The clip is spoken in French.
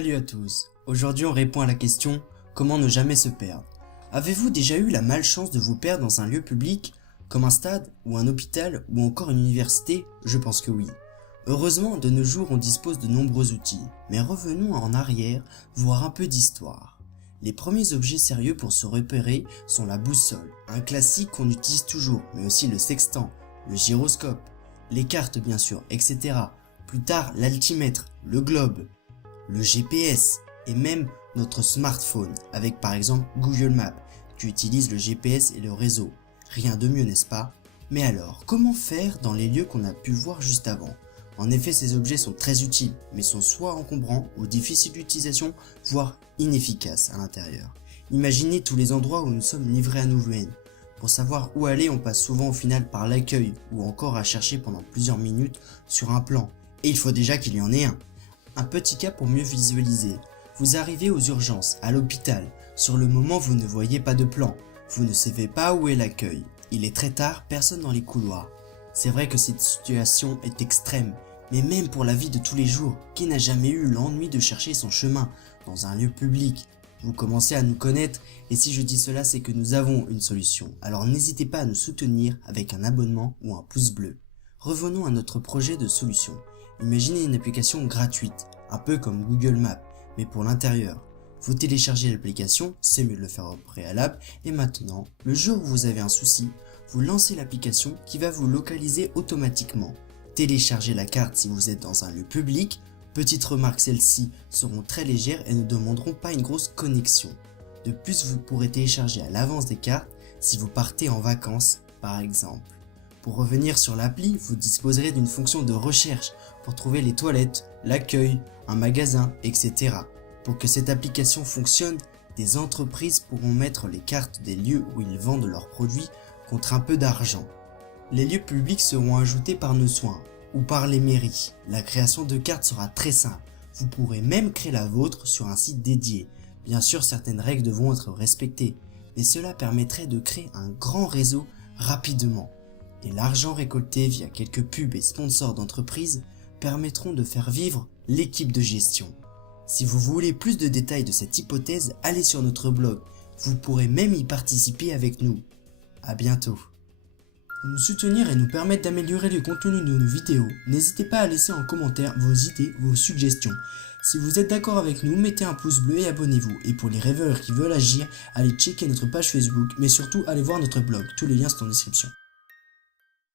Salut à tous, aujourd'hui on répond à la question « Comment ne jamais se perdre ?» Avez-vous déjà eu la malchance de vous perdre dans un lieu public, comme un stade, ou un hôpital, ou encore une université? Je pense que oui. Heureusement, de nos jours on dispose de nombreux outils, mais revenons en arrière, voir un peu d'histoire. Les premiers objets sérieux pour se repérer sont la boussole, un classique qu'on utilise toujours, mais aussi le sextant, le gyroscope, les cartes bien sûr, etc. Plus tard l'altimètre, le globe, le GPS et même notre smartphone avec par exemple Google Maps qui utilise le GPS et le réseau. Rien de mieux, n'est-ce pas? Mais alors, comment faire dans les lieux qu'on a pu voir juste avant? En effet, ces objets sont très utiles, mais sont soit encombrants ou difficiles d'utilisation, voire inefficaces à l'intérieur. Imaginez tous les endroits où nous sommes livrés à nous-mêmes. Pour savoir où aller, on passe souvent au final par l'accueil ou encore à chercher pendant plusieurs minutes sur un plan. Et il faut déjà qu'il y en ait un. Un petit cas pour mieux visualiser. Vous arrivez aux urgences, à l'hôpital. Sur le moment, vous ne voyez pas de plan. Vous ne savez pas où est l'accueil. Il est très tard, personne dans les couloirs. C'est vrai que cette situation est extrême, mais même pour la vie de tous les jours, qui n'a jamais eu l'ennui de chercher son chemin dans un lieu public? Vous commencez à nous connaître, et si je dis cela, c'est que nous avons une solution. Alors n'hésitez pas à nous soutenir avec un abonnement ou un pouce bleu. Revenons à notre projet de solution. Imaginez une application gratuite, un peu comme Google Maps, mais pour l'intérieur. Vous téléchargez l'application, c'est mieux de le faire au préalable, et maintenant, le jour où vous avez un souci, vous lancez l'application qui va vous localiser automatiquement. Téléchargez la carte si vous êtes dans un lieu public. Petite remarque, celles-ci seront très légères et ne demanderont pas une grosse connexion. De plus, vous pourrez télécharger à l'avance des cartes si vous partez en vacances, par exemple. Pour revenir sur l'appli, vous disposerez d'une fonction de recherche pour trouver les toilettes, l'accueil, un magasin, etc. Pour que cette application fonctionne, des entreprises pourront mettre les cartes des lieux où ils vendent leurs produits contre un peu d'argent. Les lieux publics seront ajoutés par nos soins ou par les mairies. La création de cartes sera très simple. Vous pourrez même créer la vôtre sur un site dédié. Bien sûr, certaines règles devront être respectées, mais cela permettrait de créer un grand réseau rapidement. Et l'argent récolté via quelques pubs et sponsors d'entreprises permettront de faire vivre l'équipe de gestion. Si vous voulez plus de détails de cette hypothèse, allez sur notre blog. Vous pourrez même y participer avec nous. À bientôt. Pour nous soutenir et nous permettre d'améliorer le contenu de nos vidéos, n'hésitez pas à laisser en commentaire vos idées, vos suggestions. Si vous êtes d'accord avec nous, mettez un pouce bleu et abonnez-vous. Et pour les rêveurs qui veulent agir, allez checker notre page Facebook, mais surtout allez voir notre blog. Tous les liens sont en description.